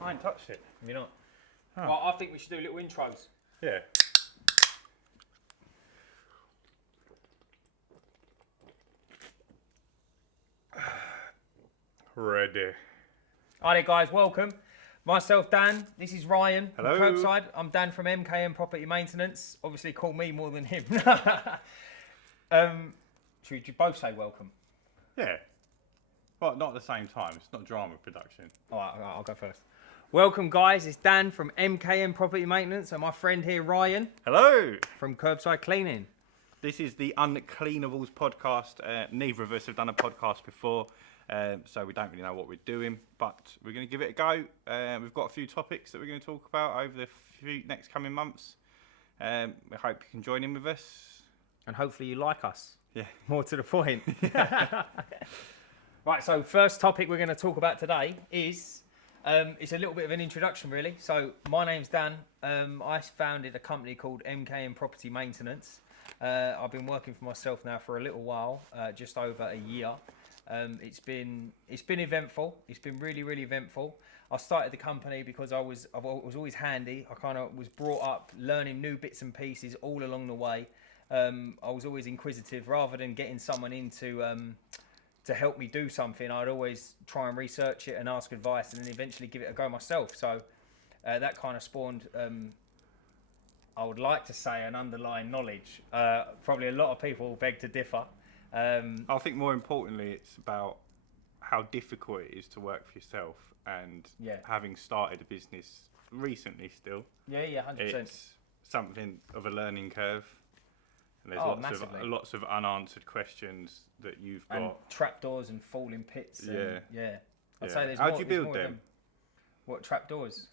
I ain't touched it. You're not? Oh. Well, I think we should do little intros. Yeah. Ready. Hi there, guys. Welcome. Myself, Dan. This is Ryan from Hello. Curbside. I'm Dan from MKM Property Maintenance. Obviously, call me more than him. Should we both say welcome? Yeah. Well, not at the same time. It's not drama production. All right, I'll go first. Welcome, guys. It's Dan from MKM Property Maintenance and my friend here, Ryan, Hello. from Curbside Cleaning. This is the Uncleanables Podcast. Neither of us have done a podcast before, so we don't really know what we're doing, but we're going to give it a go. We've got a few topics that we're going to talk about over the next coming months. We hope you can join in with us. And hopefully you like us. Yeah. More to the point. Right, so first topic we're going to talk about today is, it's a little bit of an introduction really. So my name's Dan. I founded a company called MKM Property Maintenance. I've been working for myself now for a little while, just over a year. It's been eventful. It's been really eventful. I started the company because I was always handy. I kind of was brought up learning new bits and pieces all along the way. I was always inquisitive. Rather than getting someone in to help me do something, I'd always try and research it and ask advice, and then eventually give it a go myself. So that kind of spawned, I would like to say, an underlying knowledge. Probably a lot of people beg to differ. I think more importantly, it's about how difficult it is to work for yourself, and having started a business recently still. Yeah, 100%. It's something of a learning curve. And there's lots of unanswered questions that you've got. And trapdoors and falling pits. And, I'd say there's How'd more, you there's build more of them? What, trapdoors?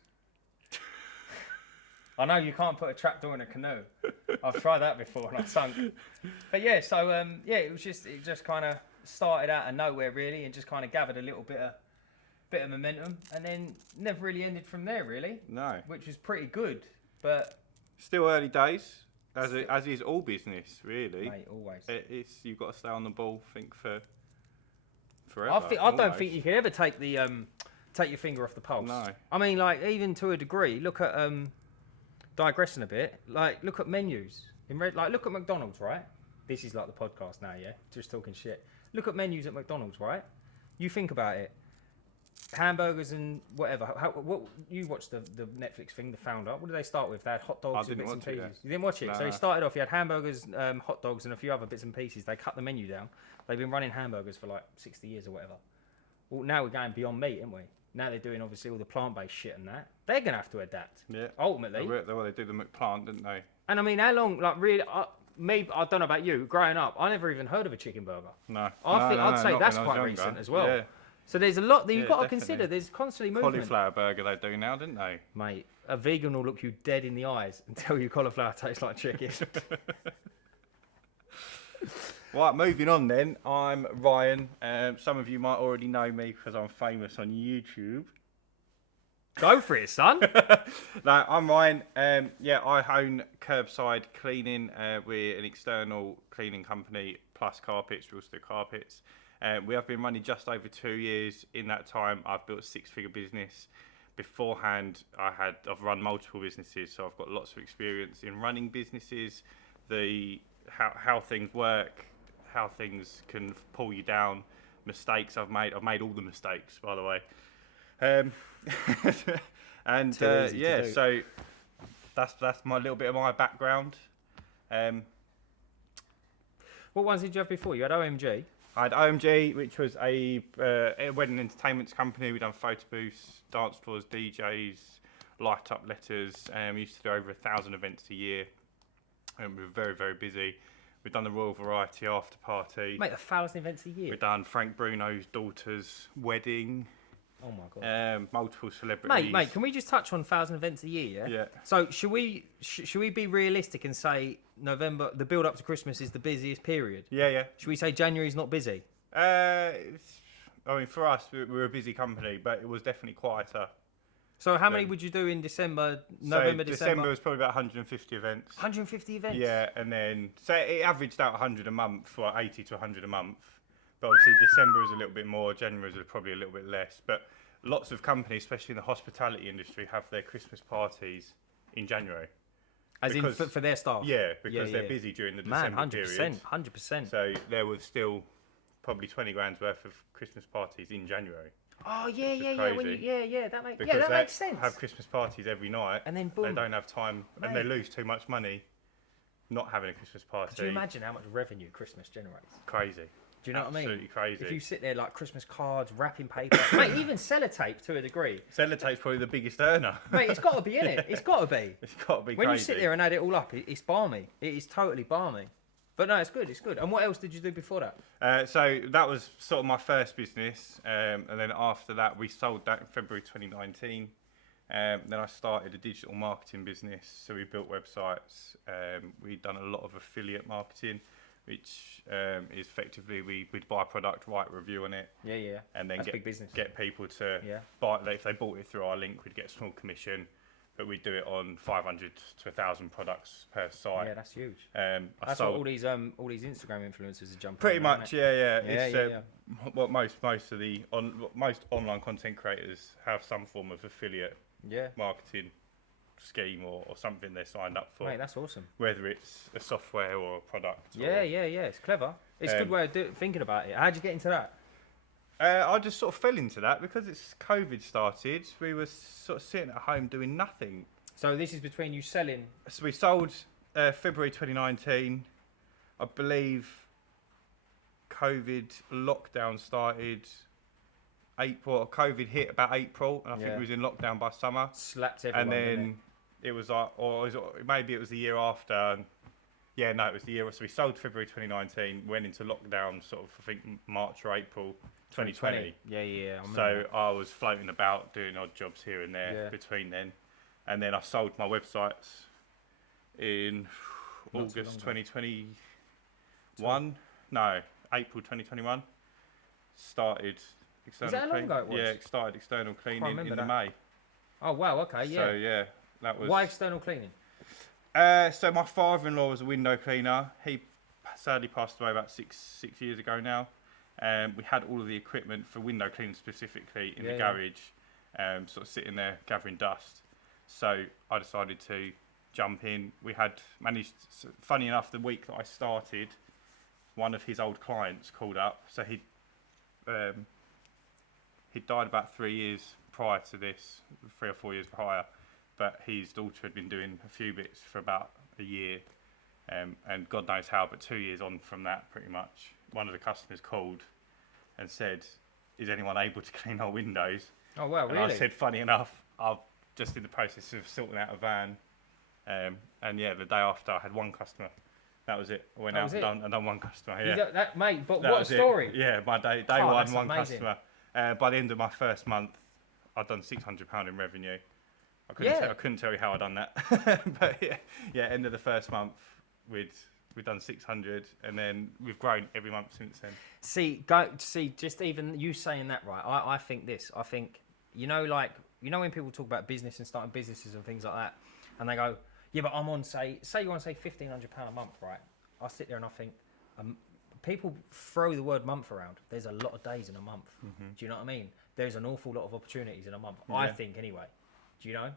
I know you can't put a trapdoor in a canoe. I've tried that before and I sunk. But yeah, so it just kind of started out of nowhere really, and just kind of gathered a little bit of momentum, and then never really ended from there really. No. Which was pretty good, but still early days. As is all business, really. Mate, always. You've got to stay on the ball. Think for forever. I don't think you could ever take your finger off the pulse. No. I mean, like, even to a degree. Look at digressing a bit. Like, look at menus. Look at McDonald's, right? This is like the podcast now, yeah. Just talking shit. Look at menus at McDonald's, right? You think about it. Hamburgers and whatever. What you watched the Netflix thing, The Founder. What did they start with? They had hot dogs and bits and pieces. You didn't watch it? No. So he started off, he had hamburgers, hot dogs and a few other bits and pieces. They cut the menu down. They've been running hamburgers for like 60 years or whatever. Well, now we're going beyond meat, aren't we? Now they're doing obviously all the plant-based shit and that. They're going to have to adapt. Yeah. Ultimately. Well, they do the McPlant, didn't they? And I mean, how long, like really, maybe, I don't know about you, growing up, I never even heard of a chicken burger. No. I'd say that's quite recent as well. Yeah. So there's a lot that you've got to consider. There's constantly movement. Cauliflower burger they do now, didn't they? Mate, a vegan will look you dead in the eyes and tell you cauliflower tastes like chicken. Right, moving on then. I'm Ryan. Some of you might already know me because I'm famous on YouTube. Go for it, son. No, I'm Ryan. I own Curbside Cleaning. We're an external cleaning company plus carpets. We also do carpets. We have been running just over 2 years. In that time, I've built a six-figure business. Beforehand, I've run multiple businesses, so I've got lots of experience in running businesses, how things work, how things can pull you down, mistakes I've made. I've made all the mistakes, by the way. So that's my little bit of my background. What ones did you have before? You had OMG. I had OMG, which was a wedding entertainment company. We've done photo booths, dance floors, DJs, light up letters. We used to do over 1,000 events a year. We were very, very busy. We've done the Royal Variety after party. Mate, 1,000 events a year? We've done Frank Bruno's daughter's wedding. Oh my God. Multiple celebrities. Mate, can we just touch on 1,000 events a year? Yeah. So should we be realistic and say November, the build up to Christmas, is the busiest period? Yeah. Should we say January's not busy? I mean, for us, we're a busy company, but it was definitely quieter. So how many would you do in December, November, December? December was probably about 150 events. 150 events? Yeah, and then, so it averaged out 100 a month, or 80 to 100 a month. But obviously December was a little bit more, January was probably a little bit less. But lots of companies, especially in the hospitality industry, have their Christmas parties in January. As because, in for their staff? Yeah, because they're busy during the December period. 100%. So there was still probably 20 grand's worth of Christmas parties in January. Oh, yeah. That makes sense. Have Christmas parties every night, and then boom, they don't have time, and they lose too much money not having a Christmas party. Could you imagine how much revenue Christmas generates? Crazy. Do you know what I mean? Absolutely crazy. If you sit there like Christmas cards, wrapping paper, mate, even sellotape to a degree. Sellotape's probably the biggest earner. Mate, it's got to be in it. It's got to be. It's got to be. When crazy. You sit there and add it all up, it's balmy. It is totally balmy. But no, it's good. It's good. And what else did you do before that? So that was sort of my first business, and then after that, we sold that in February 2019. Then I started a digital marketing business. So we built websites. We'd done a lot of affiliate marketing, which is effectively we'd buy a product, write a review on it, and then That's big business. Get people to buy it. If they bought it through our link, we'd get a small commission, but we'd do it on 500 to 1,000 products per site. Yeah, that's huge. That's what all these Instagram influencers are jumping. Pretty on, much, it's what most of the most online content creators have some form of affiliate marketing scheme or something they're signed up for. Mate, that's awesome. Whether it's a software or a product. It's clever. It's a good way of thinking about it. How'd you get into that? I just sort of fell into that because it's COVID started. We were sort of sitting at home doing nothing. So this is between you selling. So we sold February 2019. I believe COVID lockdown started April. COVID hit about April, and I think we was in lockdown by summer. Slapped everyone. And then it was like, maybe it was the year after. It was the year. So we sold February 2019, went into lockdown sort of, I think, March or April 2020. I was floating about doing odd jobs here and there between then. And then I sold my websites in August 2021. No, April 2021. Started external cleaning. Is that how long ago it was? Yeah, started external cleaning in May. Oh, wow, okay, yeah. So, that was... Why external cleaning? So my father-in-law was a window cleaner. He sadly passed away about six years ago now. We had all of the equipment for window cleaning specifically in the garage, sort of sitting there gathering dust. So I decided to jump in. We had managed, funny enough, the week that I started, one of his old clients called up. So he'd died about 3 years prior to this, 3 or 4 years prior. But his daughter had been doing a few bits for about a year, and God knows how, but 2 years on from that, pretty much, one of the customers called and said, is anyone able to clean our windows? Oh, wow, really? And I said, funny enough, I'm just in the process of sorting out a van. And the day after, I had one customer. That was it. I went out and done one customer. Yeah. Mate, but what a story. Yeah, my day one customer. By the end of my first month, I'd done £600 in revenue. I couldn't tell you how I done that, but end of the first month we've done 600, and then we've grown every month since then. Just even you saying that, right? I think when people talk about business and starting businesses and things like that, and they go, yeah, but I'm on say you're on £1,500 a month, right? I sit there and I think, people throw the word month around. There's a lot of days in a month. Mm-hmm. Do you know what I mean? There's an awful lot of opportunities in a month. I think anyway. Do you know?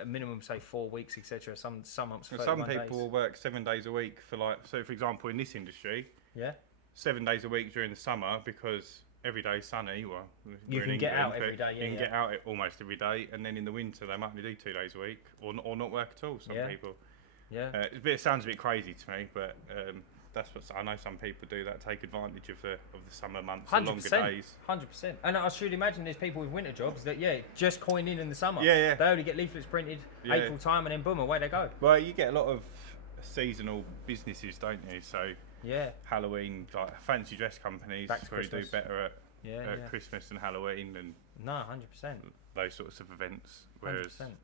A minimum, say 4 weeks, etc. Some months. Some people will work 7 days a week for for example, in this industry. 7 days a week during the summer because every day is sunny. Well, you can get out every day. You can get out almost every day, and then in the winter they might only do 2 days a week or not work at all. Some people. Yeah. It sounds a bit crazy to me, but that's what I know. Some people do that, take advantage of the summer months, the longer days. 100%. And I should imagine there's people with winter jobs that just coin in the summer. Yeah. They only get leaflets printed April time, and then boom, away they go. Well, you get a lot of seasonal businesses, don't you? So Halloween, like fancy dress companies, probably do better at Christmas and Halloween, and 100%. Those sorts of events. Whereas 100%.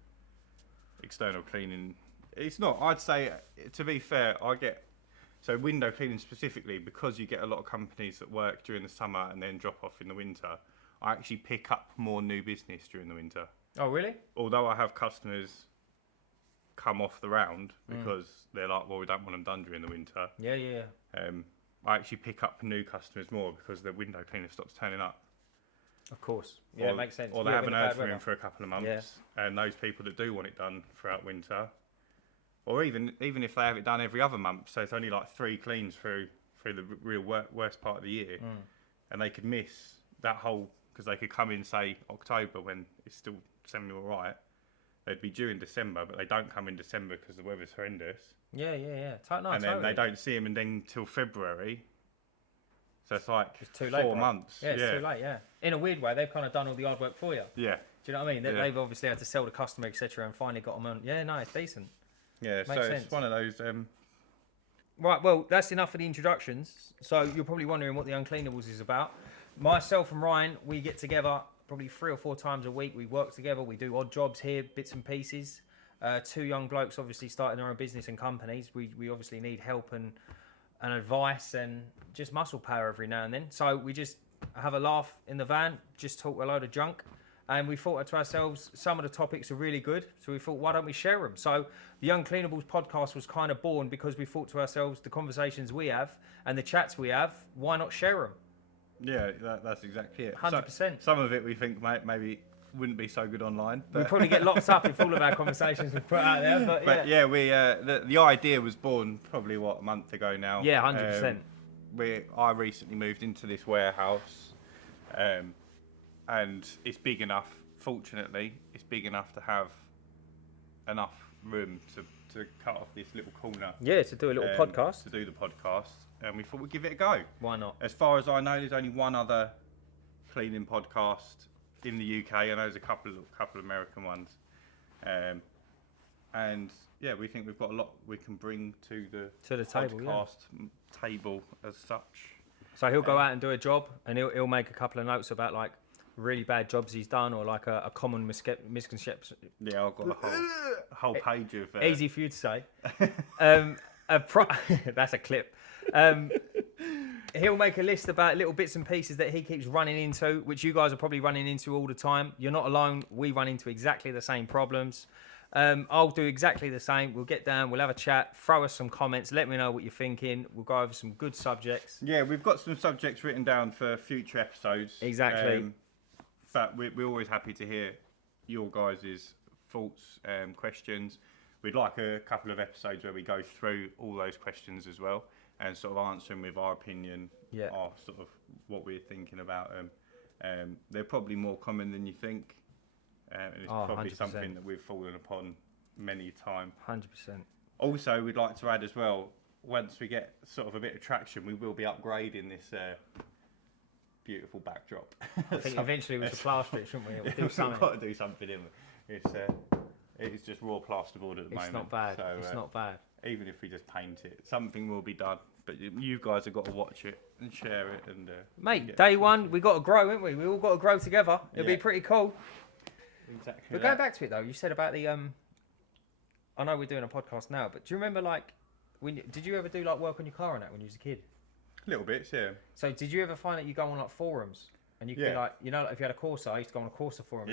External cleaning, it's not. I'd say, to be fair, so window cleaning specifically, because you get a lot of companies that work during the summer and then drop off in the winter, I actually pick up more new business during the winter. Oh, really? Although I have customers come off the round because they're like, well, we don't want them done during the winter. Yeah. I actually pick up new customers more because the window cleaner stops turning up. Of course. Yeah, it makes sense. Or they haven't heard from him for a couple of months. Yeah. And those people that do want it done throughout winter, or even if they have it done every other month, so it's only like 3 cleans through the real worst part of the year, and they could miss that whole, because they could come in, say, October when it's still semi all right. They'd be due in December, but they don't come in December because the weather's horrendous. Yeah. And then they don't see him until February. So it's like it's too late, 4 months. Yeah, it's too late, yeah. In a weird way, they've kind of done all the hard work for you. Yeah. Do you know what I mean? They've obviously had to sell the customer, etc., and finally got them on. Yeah, no, it's decent. Yeah, Makes so sense. it's one of those... Right, well, that's enough of the introductions. So you're probably wondering what the Uncleanables is about. Myself and Ryan, we get together probably 3 or 4 times a week. We work together. We do odd jobs here, bits and pieces. 2 young blokes obviously starting their own business and companies. We obviously need help and advice and just muscle power every now and then. So we just have a laugh in the van, just talk a load of junk. And we thought to ourselves, some of the topics are really good. So we thought, why don't we share them? So the Uncleanables podcast was kind of born because we thought to ourselves, the conversations we have and the chats we have, why not share them? Yeah, that's exactly it. 100%. Some of it we think maybe wouldn't be so good online. We'd probably get locked up if all of our conversations were put out there. But yeah, we the idea was born probably, a month ago now. Yeah, 100%. I recently moved into this warehouse, and it's big enough. Fortunately, it's big enough to have enough room to cut off this little corner. Yeah, to do a little podcast. To do the podcast, and we thought we'd give it a go. Why not? As far as I know, there's only one other cleaning podcast in the UK. I know there's a couple of American ones, and yeah, we think we've got a lot we can bring to the table, podcast table as such. So he'll go out and do a job, and he'll make a couple of notes about like really bad jobs he's done, or like a common misconception. Yeah, I've got a whole page of. Easy for you to say. That's a clip. He'll make a list about little bits and pieces that he keeps running into, which you guys are probably running into all the time. You're not alone. We run into exactly the same problems. I'll do exactly the same. We'll get down, we'll have a chat, throw us some comments, let me know what you're thinking. We'll go over some good subjects. Yeah, we've got some subjects written down for future episodes. Exactly. But we're always happy to hear your guys' thoughts, questions. We'd like a couple of episodes where we go through all those questions as well and sort of answer them with our opinion, our sort of what we're thinking about them. They're probably more common than you think. And it's probably 100%. something that we've fallen upon many times. 100%. Also, we'd like to add as well, once we get sort of a bit of traction, we will be upgrading this beautiful backdrop. I think eventually we should plaster it, shouldn't we? We'll do something. We've got to do something in it. It's just raw plasterboard at the moment. It's not bad. So, it's not bad. Even if we just paint it, something will be done. But you guys have got to watch it and share it. And mate, day one, we got to grow, haven't we? We all got to grow together. It'll be pretty cool. Exactly. But going back to it though, you said about the I know we're doing a podcast now, but do you remember like did you ever do like work on your car and that when you was a kid? Little bits, yeah. So did you ever find that you go on like forums and you could be like, you know, like if you had a Corsa, I used to go on a Corsa forum.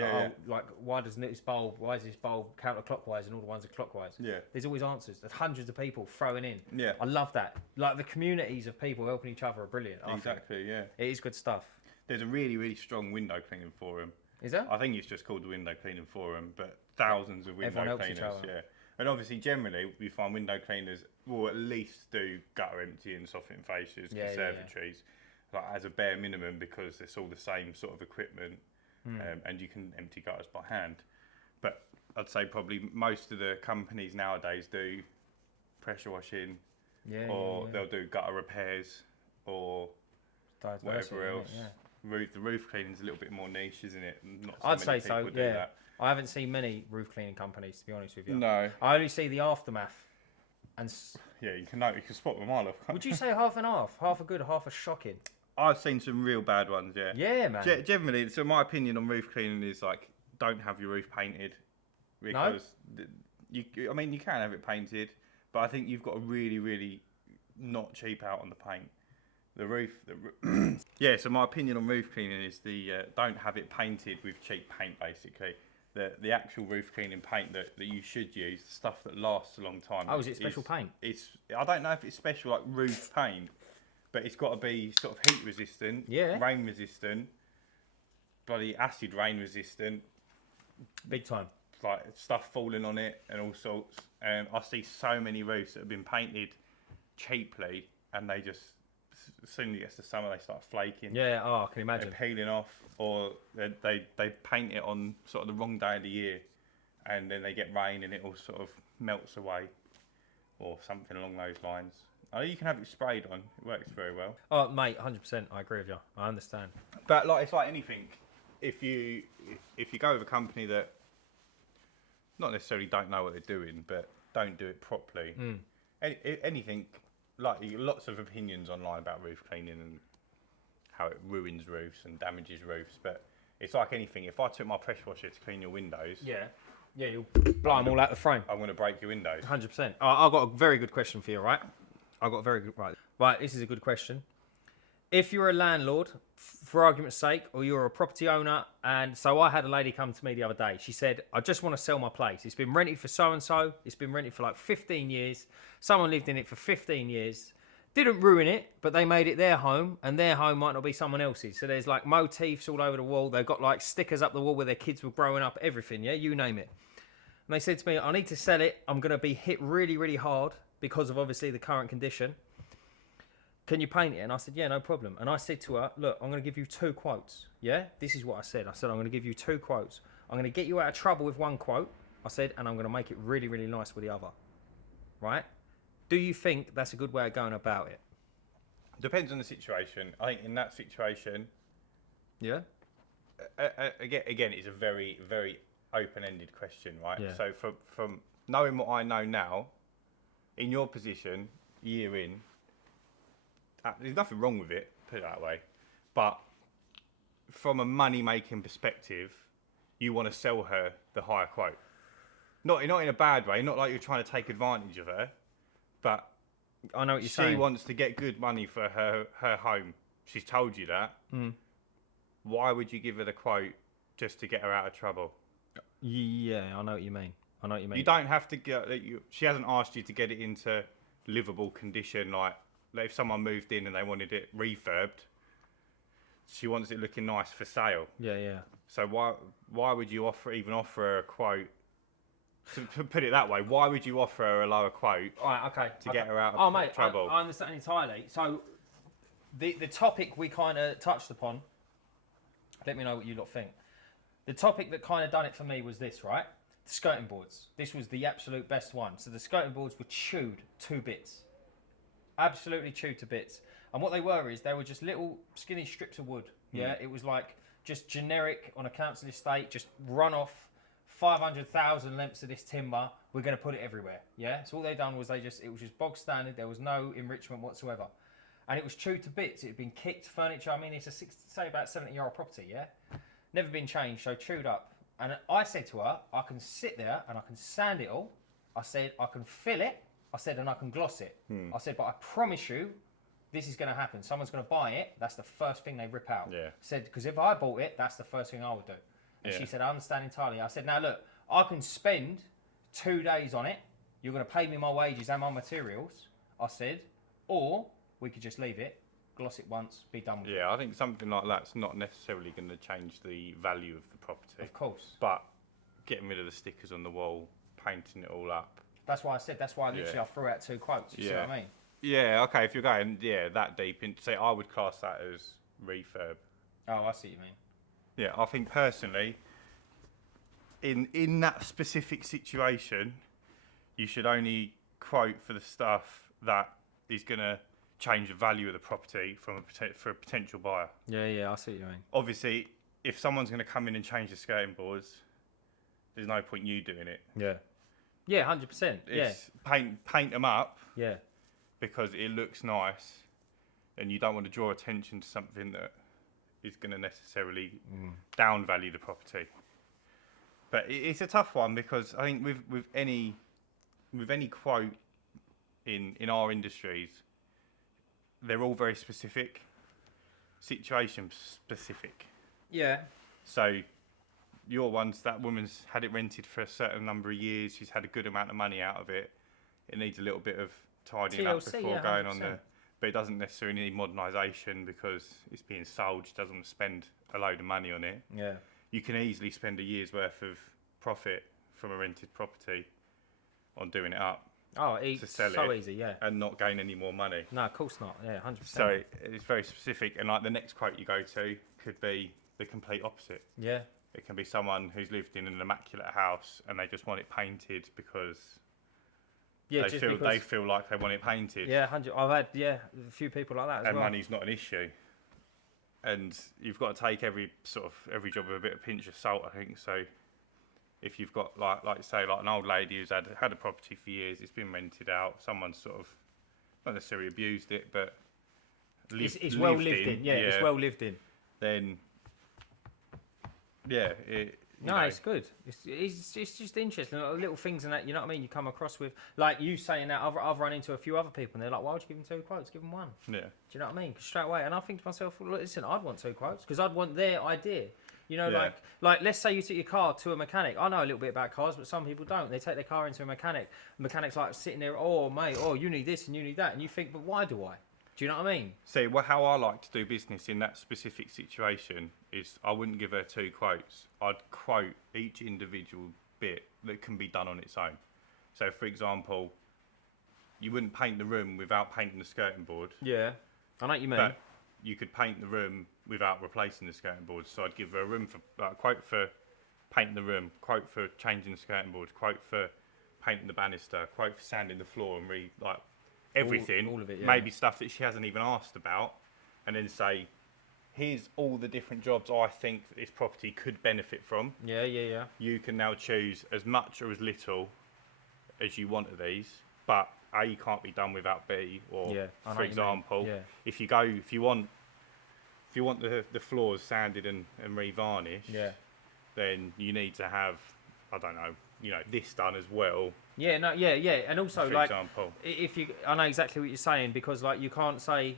Like why is this bulb counterclockwise and all the ones are clockwise? Yeah. There's always answers. There's hundreds of people throwing in. Yeah. I love that. Like the communities of people helping each other are brilliant. Exactly, yeah. It is good stuff. There's a really, really strong window cleaning forum. Is there? I think it's just called the window cleaning forum, but thousands of window cleaners. Yeah. And obviously, generally, we find window cleaners will at least do gutter emptying, softening fascias, conservatories, like as a bare minimum, because it's all the same sort of equipment, and you can empty gutters by hand. But I'd say probably most of the companies nowadays do pressure washing, or they'll do gutter repairs, or whatever else. The roof cleaning is a little bit more niche, isn't it? I'd say so. Yeah. That. I haven't seen many roof cleaning companies, to be honest with you. No. I only see the aftermath. And yeah, you can spot them all off. Would you say half and half? Half a good, half a shocking? I've seen some real bad ones. Yeah. Yeah, man. Generally, so my opinion on roof cleaning is like, don't have your roof painted, because you can have it painted, but I think you've got to really, really not cheap out on the paint. The roof. So my opinion on roof cleaning is don't have it painted with cheap paint, basically. The actual roof cleaning paint that you should use, the stuff that lasts a long time. Oh, is it special paint? I don't know if it's special like roof paint, but it's got to be sort of heat resistant, rain resistant, bloody acid rain resistant, Big time. like stuff falling on it and all sorts. I see so many roofs that have been painted cheaply, and they just, as soon as it gets to summer, they start flaking. Yeah, I can imagine. They're peeling off, or they paint it on sort of the wrong day of the year, and then they get rain and it all sort of melts away, or something along those lines. I know you can have it sprayed on; it works very well. Oh, mate, 100%. I agree with you. I understand. But like, it's like anything. If you go with a company that not necessarily don't know what they're doing, but don't do it properly, anything, like, you get lots of opinions online about roof cleaning and how it ruins roofs and damages roofs. But it's like anything. If I took my pressure washer to clean your windows, Yeah, you'll blow them all out the frame. I'm going to break your windows. 100%. I've got a very good question for you, right? Right, this is a good question. If you're a landlord, for argument's sake, or you're a property owner, and so I had a lady come to me the other day. She said, I just want to sell my place. It's been rented for so-and-so. It's been rented for like 15 years. Someone lived in it for 15 years. Didn't ruin it, but they made it their home, and their home might not be someone else's. So there's like motifs all over the wall. They've got like stickers up the wall where their kids were growing up, everything, yeah, you name it. And they said to me, I need to sell it. I'm going to be hit really, really hard because of obviously the current condition. Can you paint it? And I said, yeah, no problem. And I said to her, look, I'm going to give you 2 quotes. Yeah, this is what I said. I said, I'm going to give you 2 quotes. I'm going to get you out of trouble with one quote, I said, and I'm going to make it really, really nice with the other. Right? Do you think that's a good way of going about it? Depends on the situation. I think in that situation, Yeah. again, it's a very, very open-ended question, right? Yeah. So from knowing what I know now, in your position, year in, there's nothing wrong with it, put it that way. But from a money-making perspective, you want to sell her the higher quote. Not in a bad way, not like you're trying to take advantage of her, but I know what you're saying. she wants to get good money for her home. She's told you that. Why would you give her the quote just to get her out of trouble? Yeah, I know what you mean. You don't have to get. She hasn't asked you to get it into livable condition. Like if someone moved in and they wanted it refurbed, she wants it looking nice for sale. Yeah. So why would you even offer her a quote? To put it that way, why would you offer her a lower quote? All right, okay. To get her out of trouble. I understand entirely. So the topic we kind of touched upon. Let me know what you lot think. The topic that kind of done it for me was this, right? The skirting boards. This was the absolute best one. So the skirting boards were chewed to bits. Absolutely chewed to bits. And what they were is they were just little skinny strips of wood. Yeah, It was like just generic on a council estate, just run off 500,000 lengths of this timber. We're going to put it everywhere. Yeah. So all they done was it was just bog standard. There was no enrichment whatsoever. And it was chewed to bits. It had been kicked furniture. I mean, it's say about 70-year-old property, yeah? Never been changed, so chewed up. And I said to her, I can sit there and I can sand it all. I said, I can fill it. I said, and I can gloss it. I said, but I promise you, this is going to happen. Someone's going to buy it. That's the first thing they rip out. Yeah. Said, because if I bought it, that's the first thing I would do. And she said, I understand entirely. I said, now look, I can spend 2 days on it. You're going to pay me my wages and my materials. I said, or we could just leave it, gloss it once, be done with it. Yeah, I think something like that's not necessarily going to change the value of the property. Of course. But getting rid of the stickers on the wall, painting it all up. That's why I said, that's why I threw out 2 quotes. You see what I mean? Yeah, okay, if you're going, that deep into, say, I would class that as refurb. Oh, I see what you mean. Yeah, I think personally, in that specific situation, you should only quote for the stuff that is going to change the value of the property for a potential buyer. Yeah, I see what you mean. Obviously, if someone's going to come in and change the skirting boards, there's no point you doing it. Yeah, 100%. Yeah. Paint them up. Yeah. Because it looks nice, and you don't want to draw attention to something that is going to necessarily downvalue the property. But it's a tough one because I think with any quote in our industries, they're all very specific, situation specific. Yeah. So your ones, that woman's had it rented for a certain number of years. She's had a good amount of money out of it. It needs a little bit of tidying up TLC, before yeah, going 100%. on but it doesn't necessarily need modernisation because it's being sold. She doesn't want to spend a load of money on it. Yeah. You can easily spend a year's worth of profit from a rented property on doing it up Oh, to it's sell so it easy, yeah. and not gain any more money. No, of course not. Yeah, 100%. So it's very specific, and like the next quote you go to could be the complete opposite. Yeah. It can be someone who's lived in an immaculate house and they just want it painted because Yeah, they just feel because, they feel like they want it painted. Yeah, 100. I've had a few people like that as And well. money's not an issue. And you've got to take every job with a bit of pinch of salt, I think. So if you've got like say an old lady who's had a property for years, it's been rented out, someone's sort of not necessarily abused it, but It's well lived in. Yeah, it's well lived in. Then yeah, It's good. It's just interesting, like, little things and that, you know what I mean, you come across with, like you saying that, I've run into a few other people and they're like, why would you give them 2 quotes, give them 1. Yeah. Do you know what I mean? 'Cause straight away, and I think to myself, well, listen, I'd want 2 quotes because I'd want their idea. You know, Yeah. like let's say you took your car to a mechanic. I know a little bit about cars, but some people don't. They take their car into a mechanic. The mechanic's like sitting there, oh mate, oh you need this and you need that, and you think, but why do I? Do you know what I mean? See, how I like to do business in that specific situation is I wouldn't give her 2 quotes. I'd quote each individual bit that can be done on its own. So, for example, you wouldn't paint the room without painting the skirting board, Yeah, I know what you mean. but you could paint the room without replacing the skirting board. So I'd give her a quote for painting the room, quote for changing the skirting board, quote for painting the banister, quote for sanding the floor, and everything, all of it, yeah. maybe stuff that she hasn't even asked about, and then say, here's all the different jobs I think that this property could benefit from. Yeah. You can now choose as much or as little as you want of these, but A can't be done without B, or Yeah, I know for what you mean. example, Yeah. if you want the floors sanded and revarnished, Yeah. then you need to have, I don't know, this done as well. Yeah, no, yeah, and also For like, example. I know exactly what you're saying, because like you can't say,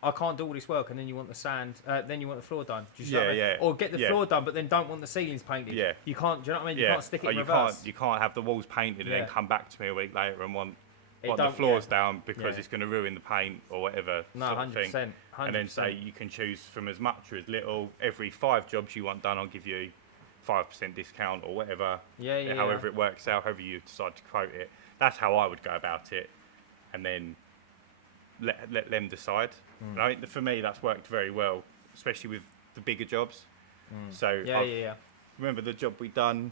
I can't do all this work, and then you want the sand, then you want the floor done. Do you see what I mean? Yeah. Or get the Yeah. floor done, but then don't want the ceilings painted. Yeah. You can't. Do you know what I mean? You Yeah, can't stick it or in you reverse. you can't have the walls painted and Yeah. then come back to me a week later and want It the don't- floors yeah. down because Yeah. it's going to ruin the paint or whatever. No, sort of 100%. thing. And then say you can choose from as much or as little. Every 5 jobs you want done, I'll give you 5% discount or whatever. Yeah. However it works out, however you decide to quote it. That's how I would go about it, and then let them decide. And I think for me that's worked very well, especially with the bigger jobs. So Yeah. remember the job we done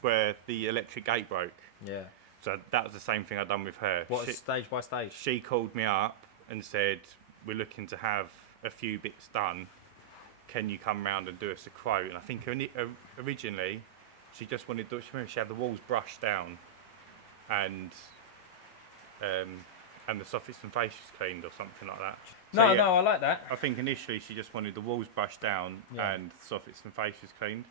where the electric gate broke. Yeah. So that was the same thing I'd done with her. What, stage by stage? She called me up and said, we're looking to have a few bits done. Can you come round and do us a quote? And I think originally she just wanted to, she had the walls brushed down and the soffits and fascias cleaned or something like that. So, No, yeah, I like that. I think initially she just wanted the walls brushed down Yeah. and soffits and fascias cleaned.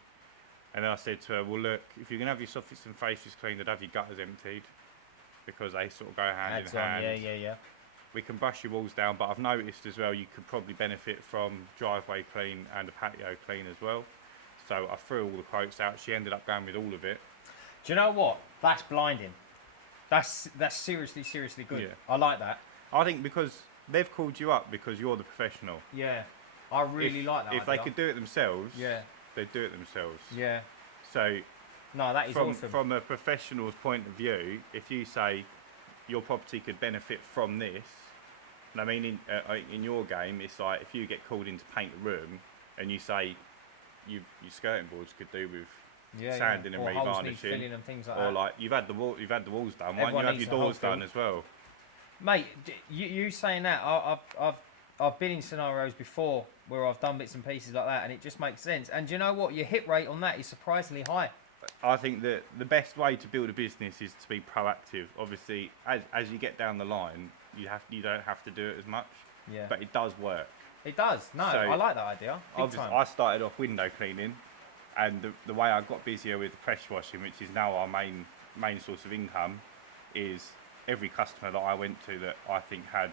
And then I said to her, well, look, if you're going to have your soffits and fascias cleaned, I'd have your gutters emptied because they sort of go hand Adds in on. hand. Yeah. We can brush your walls down, but I've noticed as well you could probably benefit from driveway clean and a patio clean as well. So I threw all the quotes out. She ended up going with all of it. Do you know what? That's blinding. That's seriously good. Yeah. I like that. I think because they've called you up because you're the professional. Yeah. I really like that. If they idea. could do it themselves, Yeah. they'd do it themselves. Yeah. So No, that is awesome. from a professional's point of view, if you say your property could benefit from this, and I mean in your game, it's like if you get called in to paint a room and you say your skirting boards could do with sanding and or holes need revarnishing, filling and things like or that. like you've had the walls done, why don't Everyone you have needs your a hole doors done filled. as well? Mate, you saying that, I've been in scenarios before where I've done bits and pieces like that, and it just makes sense. And do you know what? Your hit rate on that is surprisingly high. I think that the best way to build a business is to be proactive. Obviously, as you get down the line, you don't have to do it as much, Yeah. but it does work. It does. No, So, I like that idea. Big time. I started off window cleaning, and the way I got busier with pressure washing, which is now our main source of income, is every customer that I went to that I think had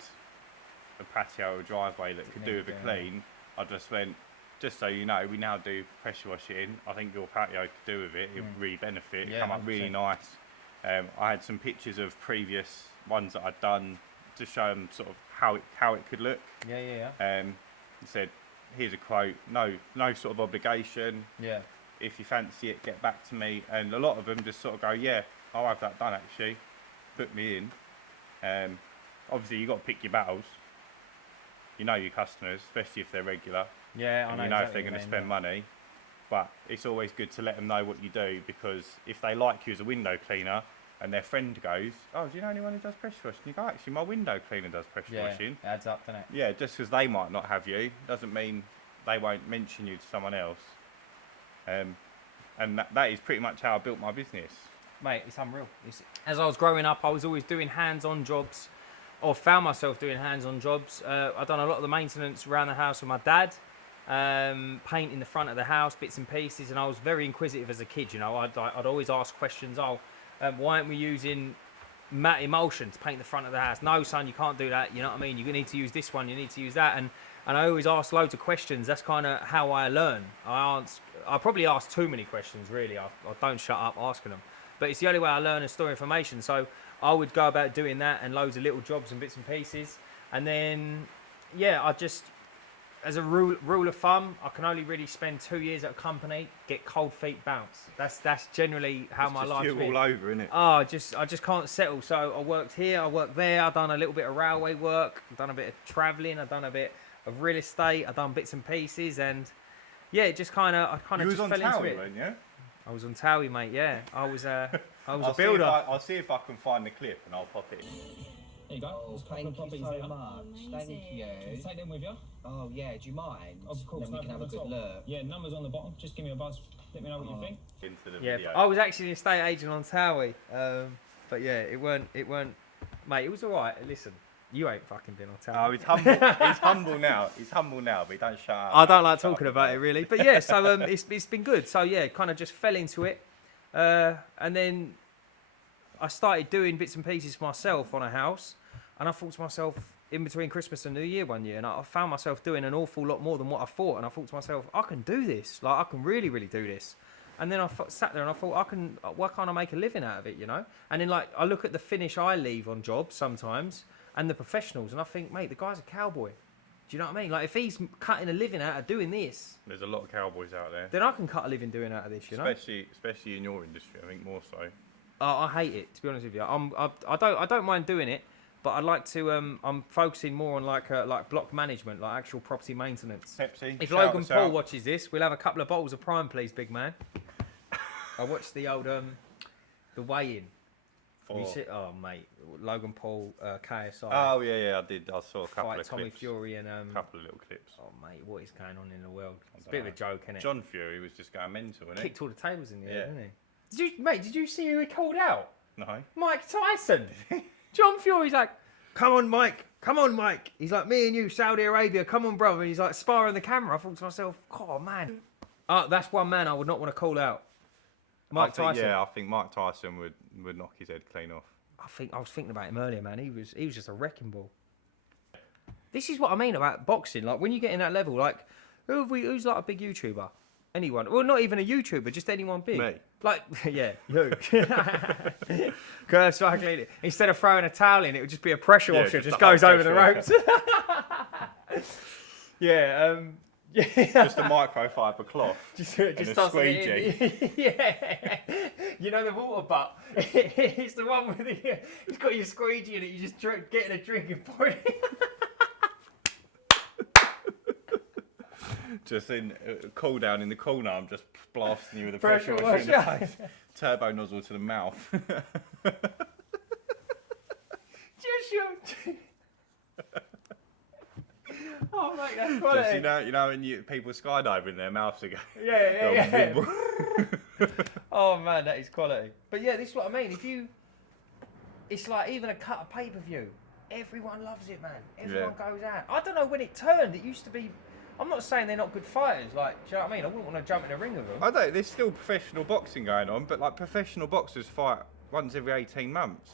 a patio or a driveway that could do with a clean, I just went, just so you know, we now do pressure washing. I think your patio could do with it. It would really benefit. Yeah, Come up really 100%. nice. I had some pictures of previous ones that I'd done to show them sort of how it could look. Yeah. He said, here's a quote, no sort of obligation. Yeah. If you fancy it, get back to me. And a lot of them just sort of go, yeah, I'll have that done actually. Put me in. Obviously, you've got to pick your battles. You know your customers, especially if they're regular. Yeah, I know. You know if they're going to spend money. But it's always good to let them know what you do, because if they like you as a window cleaner and their friend goes, oh, do you know anyone who does pressure washing? You go, actually, my window cleaner does pressure washing. Yeah, adds up, doesn't it? Yeah, just because they might not have you doesn't mean they won't mention you to someone else. And that is pretty much how I built my business. Mate, it's unreal. As I was growing up, I was always doing hands-on jobs, or found myself doing hands-on jobs. I've done a lot of the maintenance around the house with my dad, painting the front of the house, bits and pieces, and I was very inquisitive as a kid. You know, I'd always ask questions. Why aren't we using matte emulsion to paint the front of the house? No, son, you can't do that. You know what I mean? You need to use this one. You need to use that. And I always ask loads of questions. That's kind of how I learn. I probably ask too many questions, really. I don't shut up asking them. But it's the only way I learn and store information. So I would go about doing that and loads of little jobs and bits and pieces. And then, yeah, I just, as a rule of thumb, I can only really spend 2 years at a company, get cold feet bounce. That's generally how my life's been. It's all over, isn't it? Oh, I just can't settle. So I worked here, I worked there, I've done a little bit of railway work, I've done a bit of travelling, I've done a bit of real estate, I've done bits and pieces, and yeah, it just I kind of just fell into it. You was on Towie, weren't you? I was on Towie, mate. Yeah, I was a I'll builder. I'll see if I can find the clip and I'll pop it in. There you go. Oh, There's a couple thank of you copies so there. much. Thank you. Can you take them with you? Oh yeah, do you mind? Of course. Then we can have a good look. Yeah, numbers on the bottom. Just give me a buzz. Let me know what you think. Into the Yeah, video. I was actually an estate agent on Towie, but yeah, it weren't, mate. It was all right. Listen, you ain't fucking been on Towie. Oh, he's humble. He's humble now. He's humble now, but he don't shut up. I don't like talking about it really, but yeah. So it's been good. So yeah, kind of just fell into it, and then I started doing bits and pieces for myself on a house, and I thought to myself in between Christmas and New Year one year, and I found myself doing an awful lot more than what I thought, and I thought to myself, I can do this. Like I can really do this. And then I sat there and I thought, why can't I make a living out of it, you know? And then like I look at the finish I leave on jobs sometimes, and the professionals, and I think, mate, the guy's a cowboy. Do you know what I mean? Like if he's cutting a living out of doing this, There's a lot of cowboys out there, then I can cut a living doing out of this, you know? especially in your industry. I think more so. I hate it, to be honest with you. I don't mind doing it, but I'd like to. I'm focusing more on like block management, like actual property maintenance. Pepsi. If shout Logan us Paul out. watches this, we'll have a couple of bottles of Prime, please, big man. I watched the old the weigh-in. For- Oh mate, Logan Paul, KSI. Oh yeah, I did. I saw a couple fight of Tommy clips. Fury and A couple of little clips. Oh mate, what is going on in the world? It's a I bit of don't a joke, isn't it? John Fury was just going mental, innit? Kicked all the tables in the air, Yeah. didn't he? Did you see who he called out? No. Mike Tyson. John Fury's like, come on, Mike. He's like, me and you, Saudi Arabia, come on, brother. And he's like sparring the camera. I thought to myself, oh, man. That's one man I would not want to call out. Mike Tyson. Yeah, I think Mike Tyson would knock his head clean off. I was thinking about him earlier, man. He was just a wrecking ball. This is what I mean about boxing. Like, when you get in that level, like, who's like a big YouTuber? Anyone. Well, not even a YouTuber, just anyone big. Me. Like, yeah, you. Curve cycling. Instead of throwing a towel in, it would just be a pressure washer. just Just a goes hot over the pressure ropes. Yeah. Yeah. Just a microfiber cloth. Just and a tosses it squeegee. in. Yeah. You know the water butt? It's the one with it's got your squeegee in it. You just getting a drink and pour it in. Just in cool down in the corner, I'm just blasting you with a Pressure pressure washer in the washer. face. Turbo nozzle to the mouth. Just your... Oh mate, that's Just, quality. you know when people skydiving, their mouths are going. Yeah. Oh man, that is quality. But yeah, this is what I mean. It's like even a cut of pay-per-view. Everyone loves it, man. Everyone goes out. I don't know when it turned. It used to be. I'm not saying they're not good fighters. Like, do you know what I mean? I wouldn't want to jump in a ring with them. I don't. There's still professional boxing going on, but like professional boxers fight once every 18 months.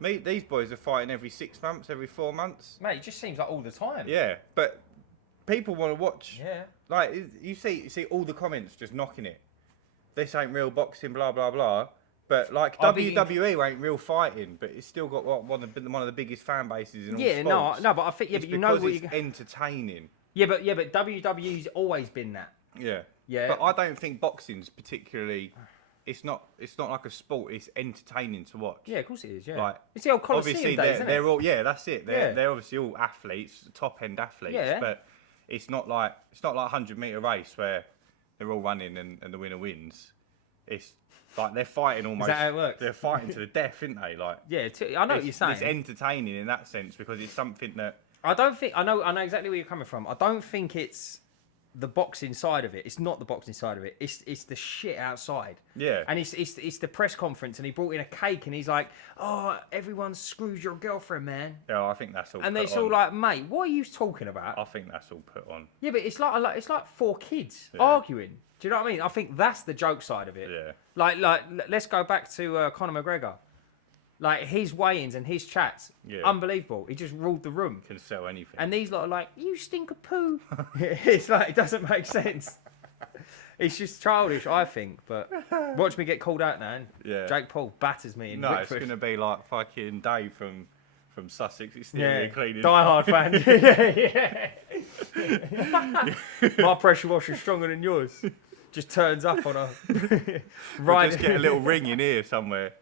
These boys are fighting every 6 months, every 4 months. Mate, it just seems like all the time. Yeah, but people want to watch. Yeah. Like you see all the comments just knocking it. This ain't real boxing, blah blah blah. But like I think WWE ain't real fighting, but it's still got one of the biggest fan bases in all sports. no, but I think It's but you know because what it's entertaining. but WWE's always been that. Yeah. Yeah. But I don't think boxing's particularly. It's not like a sport. It's entertaining to watch. Yeah, of course it is. Yeah. Like, it's the old Coliseum obviously, days, isn't they're it? all that's it. Yeah. They're obviously all athletes, top end athletes. Yeah. But it's not like a 100-meter race where they're all running and the winner wins. It's like they're fighting almost. Is that how it works? They're fighting to the death, aren't they? Like. Yeah, I know what you're saying. It's entertaining in that sense because it's something that. I don't think I know exactly where you're coming from. I don't think it's the boxing side of it. It's not the boxing side of it. It's the shit outside. Yeah. And it's the press conference, and he brought in a cake, and he's like, "Oh, everyone screws your girlfriend, man." Yeah, I think that's all. And put it's on. all like, "Mate, what are you talking about?" I think that's all put on. Yeah, but it's like four kids arguing. Do you know what I mean? I think that's the joke side of it. Yeah. Like let's go back to Conor McGregor. Like his weigh-ins and his chats, unbelievable. He just ruled the room. Can sell anything. And these lot are like, "You stink of poo." It's like it doesn't make sense. It's just childish, I think. But watch me get called out now. Yeah. Jake Paul batters me in No, it's Wickford. gonna be like fucking Dave from Sussex Exterior Cleaning. Die Hard fan. yeah. My pressure washer's stronger than yours. Just turns up on a We'll just get a little ring in here somewhere.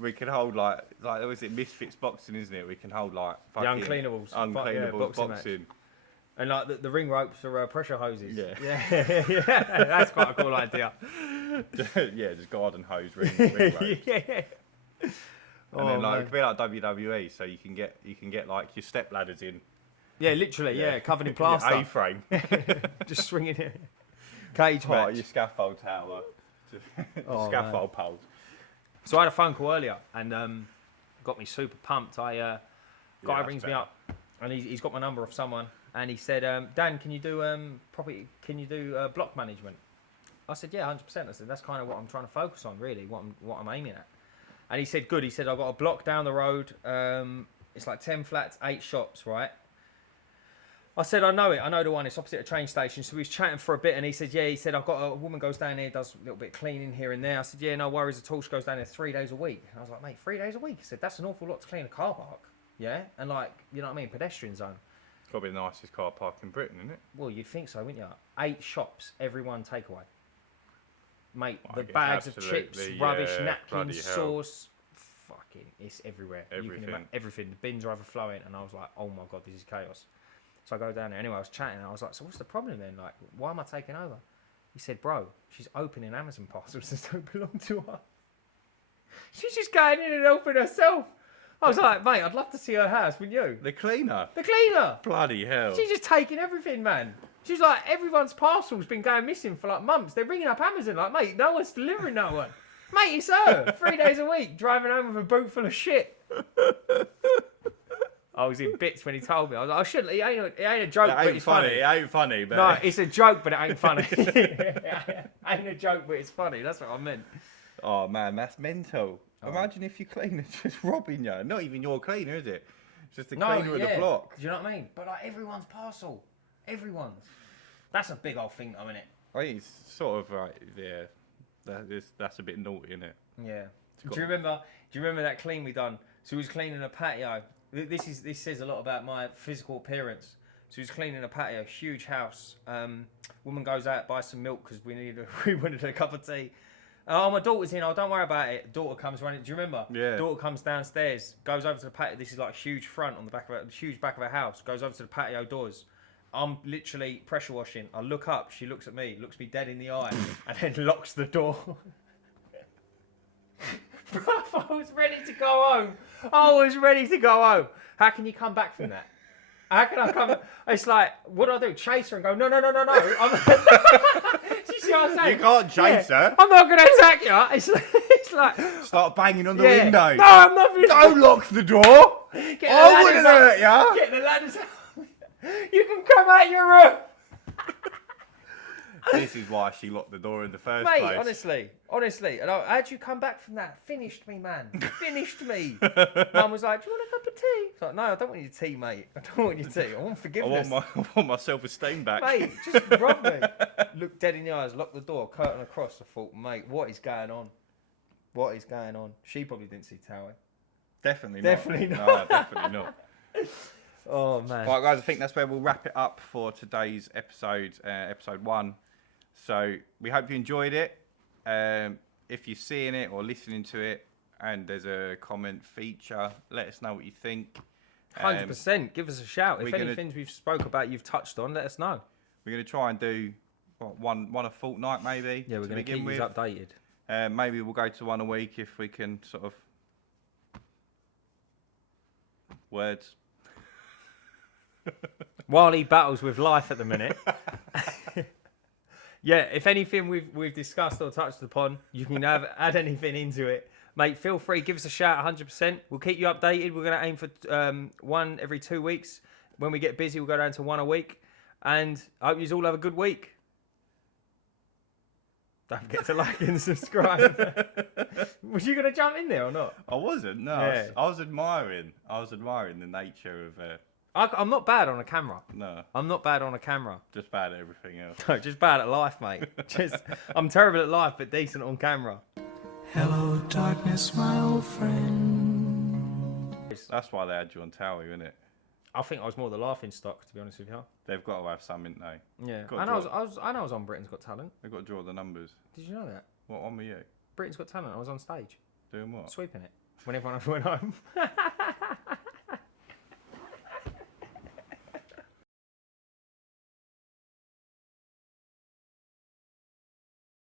We can hold like was it Misfits boxing, isn't it? We can hold like The fucking Uncleanables boxing. And like the ring ropes are pressure hoses. Yeah. yeah. That's quite a cool idea. Yeah, just garden hose ring ropes. yeah. And then like it could be like WWE, so you can get like your step ladders in. Yeah, literally, covered in plaster. A-frame. Just swinging it. Cage Part match. of your scaffold tower. Scaffold poles. So I had a phone call earlier and got me super pumped. Guy that's rings me better. up and he's got my number off someone and he said, "Dan, can you do block management?" I said, "Yeah, 100%." I said, "That's kind of what I'm trying to focus on, really. What I'm aiming at." And he said, "Good." He said, "I've got a block down the road. It's like 10 flats, 8 shops, right?" I said, I know the one, it's opposite a train station. So we was chatting for a bit and he said, "Yeah," he said, "I've got a woman goes down there, does a little bit of cleaning here and there." I said, "Yeah, no worries at all. She goes down there 3 days a week." And I was like, "Mate, 3 days a week?" He said, "That's an awful lot to clean a car park." Yeah? And like, you know what I mean? Pedestrian zone. Probably the nicest car park in Britain, isn't it? Well, you'd think so, wouldn't you? 8 shops, every one takeaway. Mate, I the guess bags of chips, absolutely, rubbish, bloody napkins, hell. sauce. Fucking, it's everywhere. Everything. Everything. The bins are overflowing. And I was like, "Oh my God, this is chaos." So I go down there. Anyway, I was chatting. And I was like, "So what's the problem then? Like, why am I taking over?" He said, "Bro, she's opening Amazon parcels that don't belong to her. She's just going in and opening herself." I was like, "Mate, I'd love to see her house, wouldn't you?" The cleaner. The cleaner. Bloody hell. She's just taking everything, man. She's like, everyone's parcel's been going missing for like months. They're ringing up Amazon like, "Mate, no one's delivering no one." Mate, it's her. 3 days a week, driving home with a boot full of shit. I was in bits when he told me. I was like, "I shouldn't. It ain't a joke, but it's funny." It ain't funny, but No, it's a joke, but it ain't funny. Ain't a joke, but it's funny. That's what I meant. Oh man, that's mental. Imagine if your cleaner's just robbing you. Not even your cleaner, is it? It's just the cleaner of the block. Do you know what I mean? But like everyone's parcel. Everyone's. That's a big old thing, though, isn't it? I think it's sort of like, yeah, that's a bit naughty, isn't it? Yeah. Do you remember that clean we done? So we was cleaning a patio. This says a lot about my physical appearance. So he was cleaning a patio, huge house. Woman goes out, buys some milk because we wanted a cup of tea. "Oh, my daughter's in. Oh, don't worry about it." Daughter comes running. Do you remember? Yeah. Daughter comes downstairs, goes over to the patio. This is like a huge front on the back of a huge back of a house. Goes over to the patio doors. I'm literally pressure washing. I look up. She looks at me, looks me dead in the eye, and then locks the door. Bro, I was ready to go home. How can you come back from that? How can I come? It's like, what do I do? Chase her and go, no. Do you see what I'm saying? You can't chase her. I'm not going to attack you. It's like... Start banging on the window. No, I'm not... Don't lock the door. I wouldn't hurt ya. Get the ladders out. You can come out your room. This is why she locked the door in the first Mate, place. honestly. And how'd you come back from that? Finished me, man. Finished me. Mum was like, "Do you want a cup of tea?" It's like, "No, I don't want your tea, mate. I don't want your tea. I want forgiveness." I want my self-esteem back. Mate, just rob me. Look dead in the eyes, lock the door, curtain across. I thought, mate, what is going on? What is going on? She probably didn't see Towie. Definitely Definitely not. not. No, definitely not. Oh man. All right, guys, I think that's where we'll wrap it up for today's episode, episode 1. So we hope you enjoyed it. If you're seeing it or listening to it and there's a comment feature, let us know what you think. 100%. Give us a shout. If we're gonna- anything we've spoke about you've touched on, let us know. We're going to try and do one a fortnight maybe. Yeah, we're going to keep you updated. Maybe we'll go to one a week if we can sort of... Words. While he battles with life at the minute. Yeah, if anything we've discussed or touched upon, you can add anything into it. Mate, feel free, give us a shout 100%. We'll keep you updated. We're going to aim for one every 2 weeks. When we get busy, we'll go down to one a week. And I hope you all have a good week. Don't forget to like and subscribe. Was you going to jump in there or not? I wasn't, no. Yeah. I was admiring the nature of... I'm not bad on a camera. no, I'm not bad on a camera. just bad at everything else. No, just bad at life, mate. I'm terrible at life, but decent on camera. Hello, darkness, my old friend. That's why they had you on Towie, isn't it? I think I was more the laughing stock, to be honest with you. They've got to have something, they. Yeah, Got I know. draw- I know I was on Britain's Got Talent. They've got to draw the numbers. Did you know that? What, on with you? Britain's Got Talent. I was on stage Doing what? sweeping it when everyone else went home.